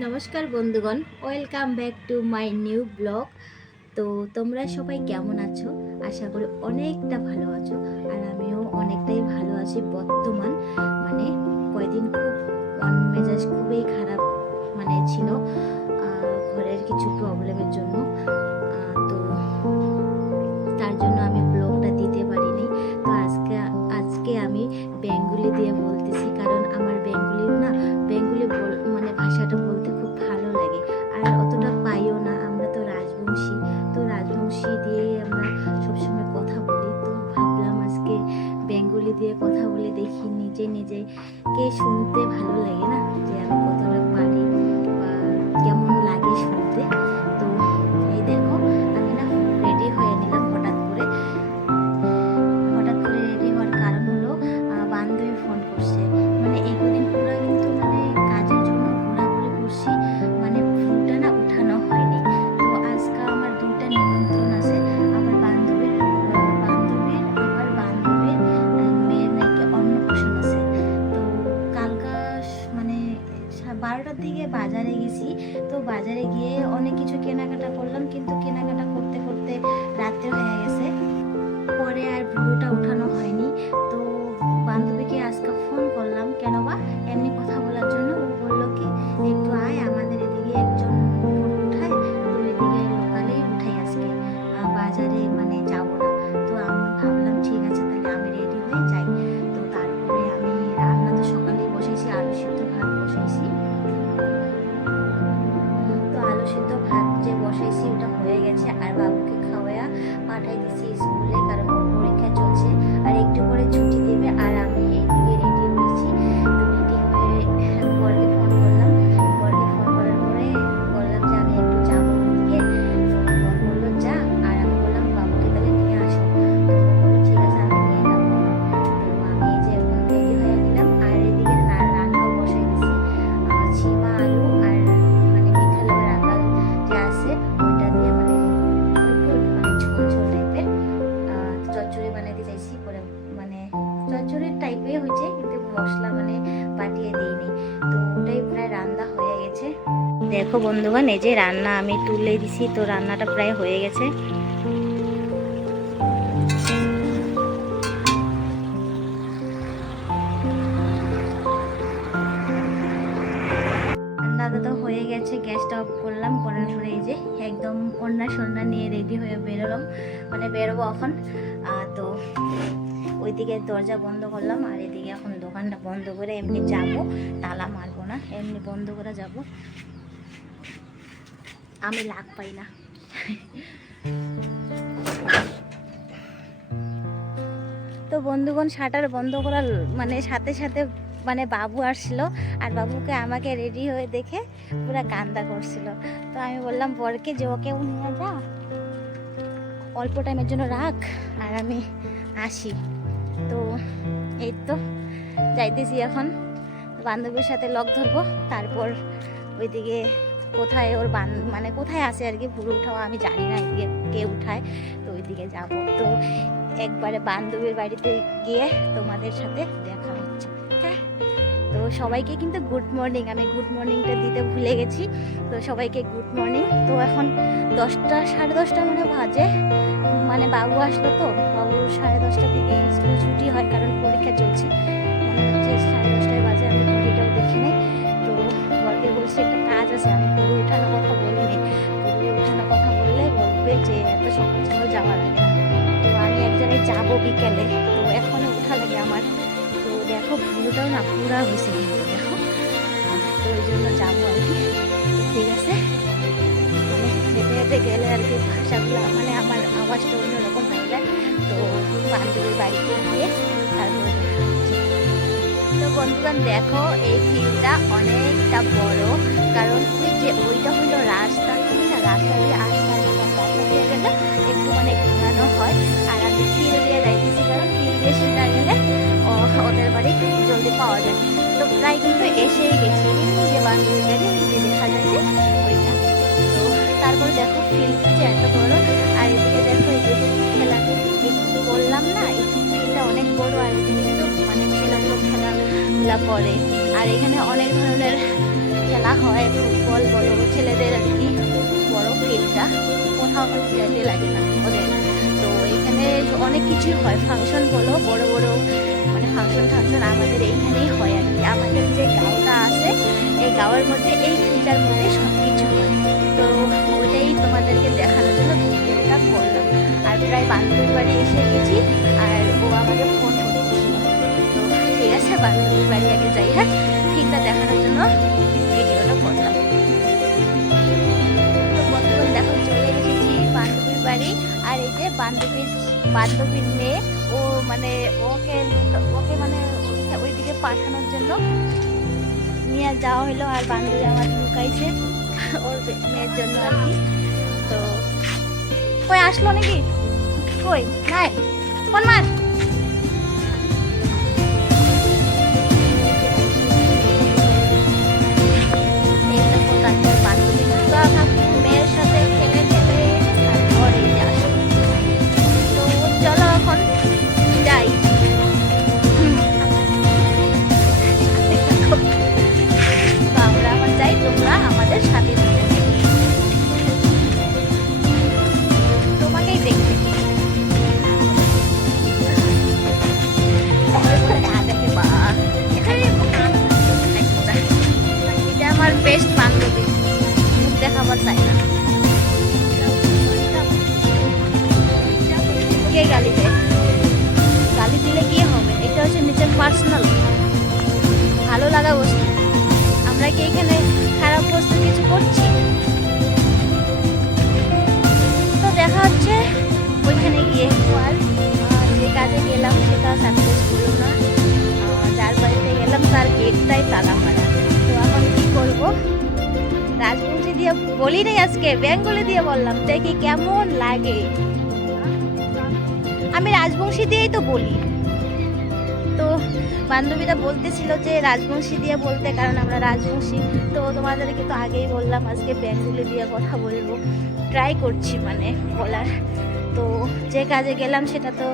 নমস্কার বন্ধুগণ, welcome back to my new blog. তো তোমরা সবাই কেমন আছো? আশা করি অনেকটা ভালো আছো। আর আমিও অনেকটাই ভালো আছি বর্তমান। মানে কয়দিন খুব মন মেজাজ খুবই খারাপ ছিল ঘরের কিছু প্রবলেমের জন্য। তো তার জন্য আমি ব্লগটা দিতে পারিনি। তো আজকে আমি বেঙ্গলি দিয়ে বলতেছি, কারণ আমার বেঙ্গলি ভাষাটা বলতে খুব ভালো লাগে। আর অতটা পাইও না, আমরা তো রাজবংশী দিয়েই আমরা সবসময় কথা বলি। তো ভাবলাম আজকে বেঙ্গলি দিয়ে কথা বলে দেখি, নিজে কে শুনতে ভালো লাগে না, যে আমি কতটা পারি বা কেমন লাগে শুনতে। তো এই দেখো, আমি না রেডি হয়ে নিলাম হঠাৎ করে রেডি হওয়ার কারণ হলো বান্ধবী ফোন করছে। এই কদিন পুরো কিন্তু কাজের জন্য ঘোরাঘুরি করছি, ফোনটা না উঠানো হয়নি। তো আজকে আমার দুইটা নিমন্ত্রণ আছে। আমার বান্ধবীর মেয়ের নাকি অন্নপ্রাশন আছে। তো কালকা 12টার দিকে বাজারে গেছি। তো বাজারে গিয়ে অনেক কিছু কেনাকাটা করলাম, কিন্তু কেনাকাটা করতে করতে রাত্রে হয়ে গেছে। পরে আর ভিডিওটা উঠানো হয়নি। তো বান্ধবীকে আজকে ফোন করলাম, কেন বা এমনি কথা বলার জন্য। ও বললো কি, একটু আয়, আমাদের এদিকে একজন ফটো উঠায়, তো এদিকে লোকালেই উঠাই আজকে, বাজারে যাবো না। তো আমি ভাবলাম ঠিক আছে, তাহলে আমি রেডি হয়ে যাই। তো তারপরে আমি রান্না তো সকালেই বসেছি, আলু সিদ্ধ ভাত বসেছি। তো আলু সিদ্ধ ভাত যে বসাইছি ওটা হয়ে গেছে, আর বাবুকে খাওয়া পাঠাই দিছি স্কুলে, কারণ ওর পরীক্ষা চলছে আর একটু পরে ছুটি দেবে। আর আমি এইদিকে রেডি হয়েছি। রেডি হয়ে বরকে ফোন করলাম। বরকে ফোন করার পরে বললাম যে আমি একটু যাবো ওদিকে। তো বর বললো যা, আর আমি বললাম বাবুকে তাহলে নিয়ে আসো। তো বললো ঠিক আছে, আমি নিয়ে যাবো। তো আমি এই যে এখন রেডি হয়ে নিলাম, আর এদিকে রান্নাও বসাই দিছি। ছিমা আলু আর মিঠালের রাখাল যে আছে ওইটা দিয়ে ঝোল ঝোল টাইপের চচ্চড়ি বানাইতে চাইছি। পরে চচ্চড়ির টাইপে হয়েছে, কিন্তু মশলা বাটিয়ে দিইনি। তো ওটাই প্রায় রান্না হয়ে গেছে। দেখো বন্ধুগণ, এই যে রান্না আমি তুলে দিছি, তো রান্নাটা প্রায় হয়ে গেছে। রান্নাটা তো হয়ে গেছে, গ্যাসটা অফ করলাম। করার পরে এই যে একদম সন্না নিয়ে রেডি হয়ে বেরোলাম, বেরোবো এখন। তো ওইদিকে দরজা বন্ধ করলাম, আর এদিকে এখন দোকানটা বন্ধ করে এমনি যাব, তালা মারবো না, এমনি বন্ধ করে যাব। আমি লাগ পাই না। তো বন্ধুগণ, শাটার বন্ধ করার সাথে সাথে বাবু আসছিল, আর বাবুকে আমাকে রেডি হয়ে দেখে পুরা কান্দা করছিল। তো আমি বললাম বরকে যে ওকেও নিয়ে যা, অল্প টাইমের জন্য রাখ, আর আমি আসি। তো এই তো যাইতেছি এখন, বান্ধবীর সাথে লক ধরবো। তারপর ওইদিকে কোথায় ওর কোথায় আসে আর কি, পুরো উঠাও আমি জানি না, এদিকে কে উঠায়। তো ওইদিকে যাব। তো একবারে বান্ধবীর বাড়িতে গিয়ে তোমাদের সাথে দেখা হচ্ছে। হ্যাঁ, তো সবাইকে কিন্তু গুড মর্নিং। আমি গুড মর্নিংটা দিতে ভুলে গেছি। তো সবাইকে গুড মর্নিং। তো এখন 10টা 10:30 বাজে। বাবু আসলো, তো বাবু 10:30টার দিকে স্কুল ছুটি হয়, কারণ পরীক্ষা চলছে। মনে হচ্ছে 10:30 বাজে, আমি ঘড়িটাও দেখি নাই। তো বরকে বলছি একটা কাজ আছে, আমি পুরো উঠানোর কথা বলিনি। পুরো উঠানোর কথা বললে বলবে যে এত সকাল যাওয়া লাগে না। তো আমি এক জায়গায় যাবো বিকেলে, তো এখনও উঠা লাগে আমার। তো দেখো ভুলটাও না পুরা হয়েছে, কিন্তু দেখো। তো ওই জন্য যাবো আর কি। তো ঠিক আছে, হেঁটে হেঁটে গেলে আর কি ভাষাগুলো আমার আওয়াজটা অন্যরকম হয়ে যায়। তো বান্ধবীর বাড়িতে গিয়ে তারপরে দেখা হচ্ছে। তো বন্ধুগণ দেখো, এই ফিল্ডটা অনেকটা বড়, কারণ ওইটা হলো রাস্তা, রাস্তা দিয়ে আসতে রাস্তা দিয়ে গেলে একটু ঘোরানো হয়। আর আমি ফিল্ড দিয়ে যাইতেছি, কারণ ফিল্ড দিয়ে সেটা গেলে ওদের বাড়ি জলদি পাওয়া যায়। তো প্রায় কিন্তু এসেই গেছি, যে বান্ধবীর বাড়ি ওই যে দেখা যায় যে ওইটা। তো তারপরে দেখো ফিল্ডটা যে এত বড়, আর এদিকে দেখো এই যে খেলা বললাম না, এই ফিল্ডটা অনেক বড়। আর এদিকে কিন্তু ছেলেগুলো খেলাধুলা করে, আর এখানে অনেক ধরনের খেলা হয়, ফুটবল হল বলো ছেলেদের আর কি বড় ফিল্ডটা, কোথাও যেতে লাগে না ওদের। তো এখানে অনেক কিছুই হয়, ফাংশন বলো বড় বড় মানে ফাংশন টাংশন আমাদের এইখানেই হয় আর কি। আমাদের যে গাঁওটা আছে এই গাঁওয়ের মধ্যে এই ফিল্ডটার মধ্যে সব কিছু হয়। তো ওইটাই তোমাদেরকে দেখানোর জন্য ভিডিওটা করলাম। আর প্রায় বান্ধবীর বাড়ি এসে গেছি, আর ও আমাকে ফোন করতেছিল। তো ঠিক আছে, বান্ধবীর বাড়ি আগে যাই, হ্যাঁ ফিল্ডটা দেখানোর জন্য ভিডিওটা করলাম। তো বন্ধুগণ দেখো চলে এসেছি বান্ধবীর বাড়ি। আর এই যে বান্ধবীর মেয়ে, ও মানে ওকে মানে ওইদিকে পাঠানোর জন্য নিয়ে যাওয়া হলো। আর বান্ধবী আমার লুকাইছে ওর মেয়ের জন্য আর কি। তো কই আসলো নাকি? কই নাই, কোন মাছ? বান্ধবী মেয়ের সাথে খেলে খেলে তারপর এই যে আসলো। তো চলো এখন যাই। তো আমরা এখন যাই, তোমরা আমাদের সাথে থাকো। তোমাকেই দেখবে। এটা আমার বেস্ট বান্ধবী, মুখ দেখাবার চাই না। কে গালি দেয়? গালি দিলে কি হবে? এটা হচ্ছে নিজের পার্সোনাল ভালো লাগা বস্তু। আমরা কি এখানে খারাপ বস্তু কিছু করছি? তো দেখা হচ্ছে ওইখানে গিয়ে। আর যে কাজে গেলাম সেটা সাকসেস হলো না। যার বাড়িতে গেলাম তার গেটটাই তালা মারা। তো এখন কি করবো? রাজবংশী দিয়ে বলি নাই, আজকে বেঙ্গলি দিয়ে বললাম, দেখি কেমন লাগে। আমি রাজবংশী দিয়েই তো বলি। তো বান্ধবীরা বলতেছিল যে রাজবংশী দিয়ে বলতে, কারণ আমরা রাজবংশী। তো তোমাদেরকে তো আগেই বললাম আজকে বেঙ্গলি দিয়ে কথা বলবো, ট্রাই করছি মানে বলার। তো যে কাজে গেলাম সেটা তো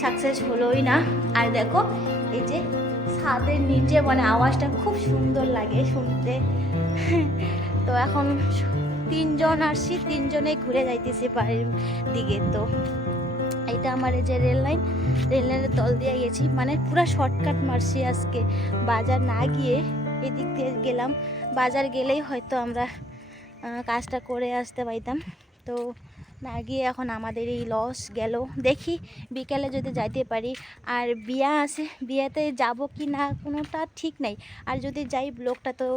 সাকসেস হলোই না। আর দেখো এই যে ছাদের নিচে মানে আওয়াজটা খুব সুন্দর লাগে শুনতে। তো এখন 3 জন আসছি, 3 জনেই ঘুরে যাইতেছি বাড়ির দিকে। তো এটা আমার এই যে রেল লাইনের তল দিয়ে গেছি, মানে পুরো শর্টকাট মারছি আজকে। বাজার না গিয়ে এদিক দিয়ে গেলাম, বাজার গেলেই হয়তো আমরা কাজটা করে আসতে পাইতাম। তো না গিয়ে এখন আমাদের এই লস গেল। দেখি বিকেলে যদি যাইতে পারি। আর বিয়া আছে, বিয়েতে যাব কি না কোনোটা ঠিক নেই। আর যদি যাই ব্লগটা তো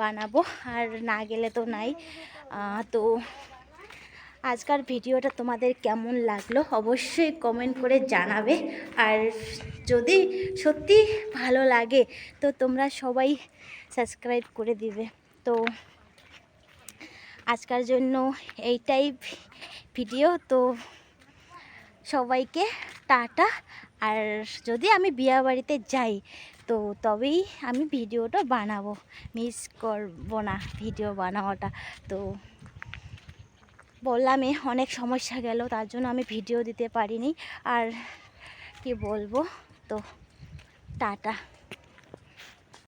বানাবো, আর না গেলে তো নাই। তো আজকের ভিডিওটা তোমাদের কেমন লাগলো অবশ্যই কমেন্ট করে জানাবে। আর যদি সত্যি ভালো লাগে তো তোমরা সবাই সাবস্ক্রাইব করে দিবে। তো আজকের জন্য এইটাই ভিডিও। তো সবাইকে টাটা। আর যদি আমি বিয়ে বাড়িতে যাই তো তবেই আমি ভিডিওটা বানাবো, মিস করব না ভিডিও বানানোটা। তো বললাম অনেক সমস্যা গেল, তার জন্য আমি ভিডিও দিতে পারিনি। আর কি বলবো, তো টাটা।